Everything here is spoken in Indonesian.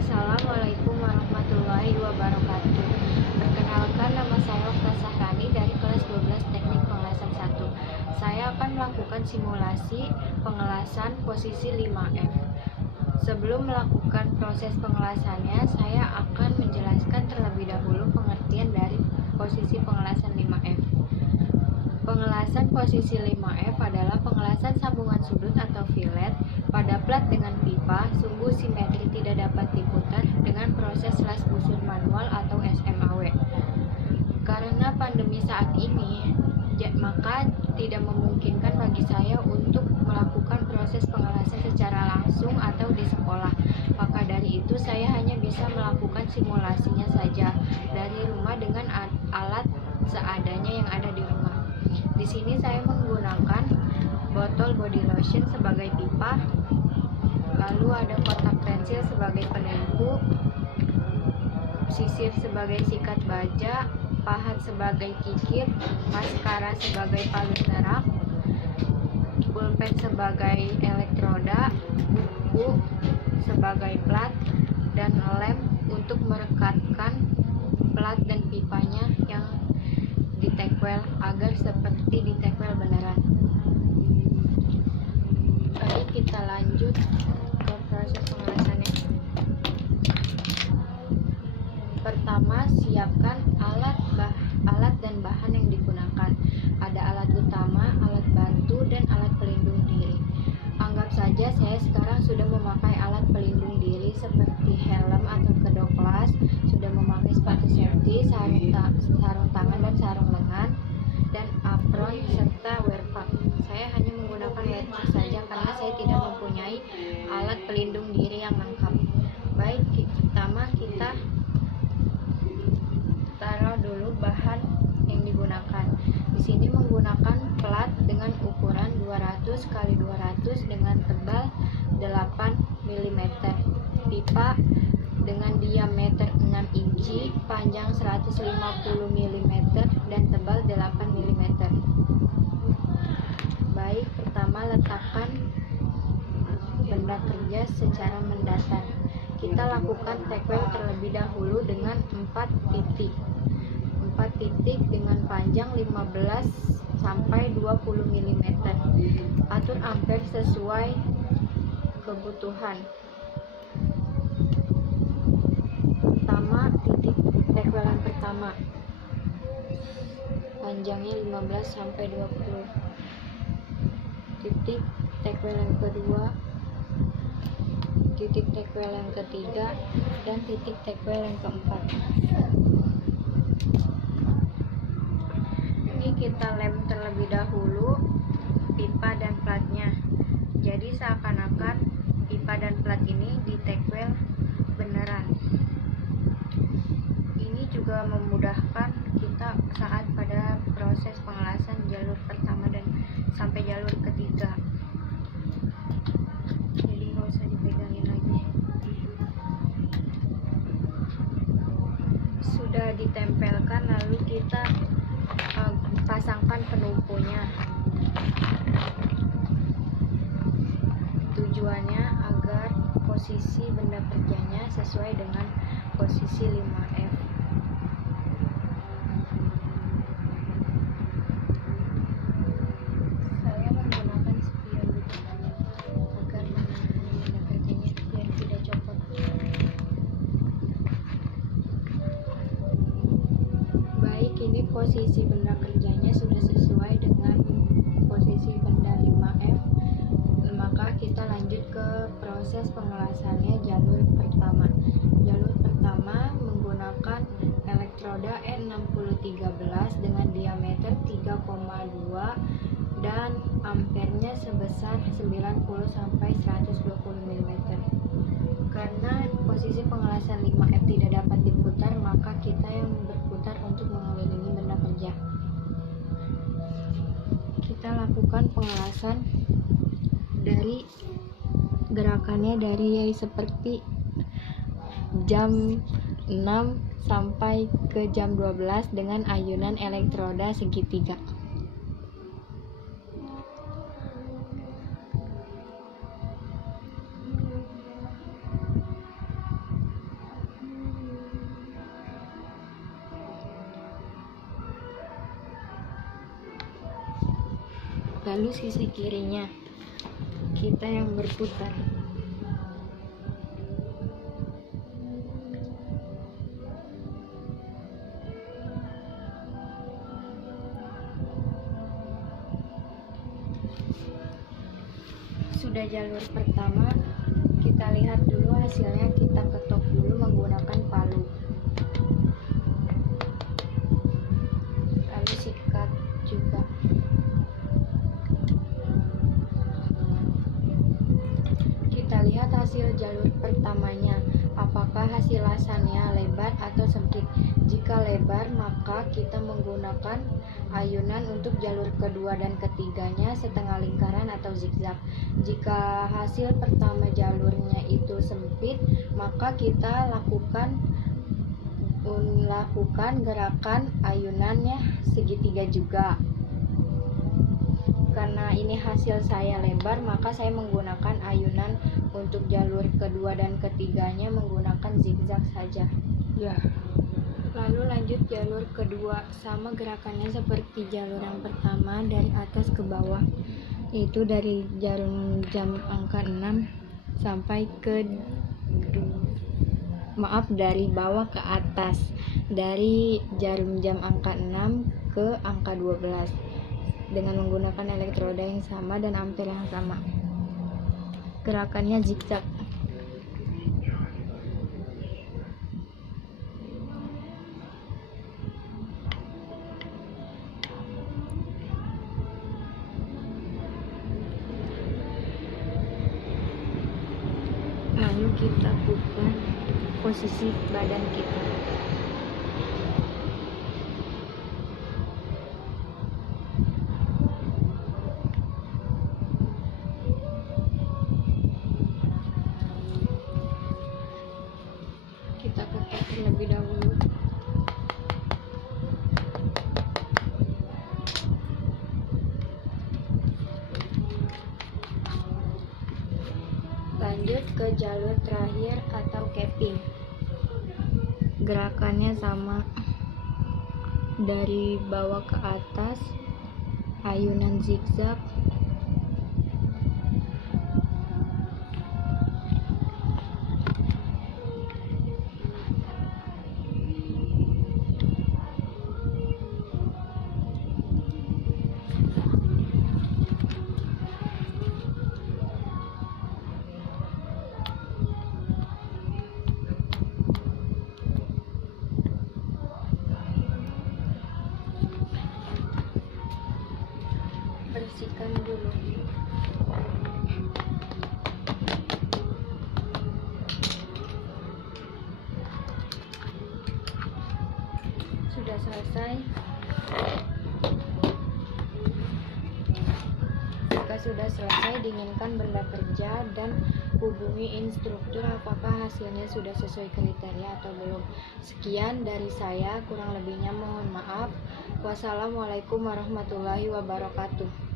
Assalamualaikum warahmatullahi wabarakatuh. Perkenalkan, nama saya Okta Sahrani dari kelas 12 Teknik Pengelasan 1. Saya akan melakukan simulasi pengelasan posisi 5F. Sebelum melakukan proses pengelasannya, saya akan menjelaskan terlebih dahulu pengertian dari posisi pengelasan 5F. Pengelasan posisi 5F adalah pengelasan sambungan sudut atau fillet pada plat dengan pipa sumbu simetri tidak dapat diputar dengan proses las busur manual atau SMAW. Karena pandemi saat ini, maka tidak memungkinkan bagi saya untuk melakukan proses pengelasan secara langsung atau di sekolah. Maka dari itu saya hanya bisa melakukan simulasinya saja dari rumah dengan alat seadanya yang ada di rumah. Di sini saya menggunakan botol body lotion sebagai pipa, lalu ada kotak pensil sebagai penumpu, sisir sebagai sikat baja, pahat sebagai kikir, maskara sebagai palu serak, pulpen sebagai elektroda, buku sebagai plat, dan lem untuk merekatkan plat dan pipanya yang ditekwel agar seperti ditekwel beneran. Baik, kita lanjut ke proses pengelasannya. Pertama, siapkan alat dan bahan yang digunakan. Ada alat utama, alat bantu, dan alat pelindung diri. Anggap saja saya sekarang sudah memakai alat pelindung diri seperti helm atau kedok kelas, sudah memakai sepatu safety, sarung tangan dan sarung lengan, dan apron serta wear pack. Saya hanya menggunakan wear pack saja karena saya tidak mempunyai alat pelindung diri yang lengkap. Baik, pertama kita taruh dulu bahan yang digunakan. Di sini menggunakan plat dengan ukuran 200 x 200 dengan tebal 8 mm, pipa dengan diameter 6 inci, panjang 150 mm dan tebal 8 mm. Baik, pertama letakkan benda kerja secara mendatar. Kita lakukan tekwel terlebih dahulu dengan 4 titik dengan panjang 15 sampai 20 mm. Atur ampere sesuai kebutuhan. Pertama, titik tekwelan pertama panjangnya 15 sampai 20. Titik tekwel yang kedua, titik tekwel yang ketiga, dan titik tekwel yang keempat. Ini kita lem terlebih dahulu pipa dan platnya. Jadi seakan-akan pipa dan plat ini ditekwel beneran. Ini juga memudahkan kita saat pada proses pengelasan jalur pertama dan sampai jalur ketiga. Jadi nggak usah dipegangin lagi. Sudah ditempelkan, lalu kita pasangkan penumpunya. Tujuannya agar posisi benda kerjanya sesuai dengan posisi 5F. Saya menggunakan spion agar benda kerjanya biar tidak copot. Baik, ini posisi benda kerjanya sudah sesuai dengan posisi benda 5F. Maka kita lanjut ke proses pengelasannya jalur pertama. Jalur pertama menggunakan elektroda N6013 dengan diameter 3,2 dan ampernya sebesar 90 sampai 120 mm. Karena posisi pengelasan 5F tidak dapat diputar, maka kita yang berputar untuk mengelilingi benda kerja. Kita lakukan pengelasan dari gerakannya dari seperti jam 6 sampai ke jam 12 dengan ayunan elektroda segitiga. lalu sisi kirinya kita yang berputar. Sudah jalur pertama, kita lihat dulu hasilnya. Kita ketok dulu menggunakan palu, lalu sikat juga. Kita lihat hasil jalur pertamanya, apakah hasil lasannya lebar atau sempit. Jika lebar, maka kita menggunakan ayunan untuk jalur kedua dan ketiganya setengah lingkaran atau zigzag. Jika hasil pertama jalurnya itu sempit, maka kita lakukan gerakan ayunannya segitiga juga. Karena ini hasil saya lebar, maka saya menggunakan ayunan untuk jalur kedua dan ketiganya menggunakan zigzag saja. Ya. Lalu lanjut jalur kedua, sama gerakannya seperti jalur yang pertama, dari atas ke bawah, yaitu dari jarum jam angka 6 sampai ke dari bawah ke atas, dari jarum jam angka 6 ke angka 12 dengan menggunakan elektroda yang sama dan ampere yang sama. Gerakannya zigzag. Lalu kita putar posisi badan kita. Kita putar terlebih dahulu. Lanjut ke jalur terakhir atau capping. Gerakannya sama, dari bawah ke atas, ayunan zigzag. Bersihkan dulu. Sudah selesai. Jika sudah selesai, dinginkan benda kerja dan hubungi instruktur apakah hasilnya sudah sesuai kriteria atau belum. Sekian dari saya, kurang lebihnya mohon maaf. Wassalamualaikum warahmatullahi wabarakatuh.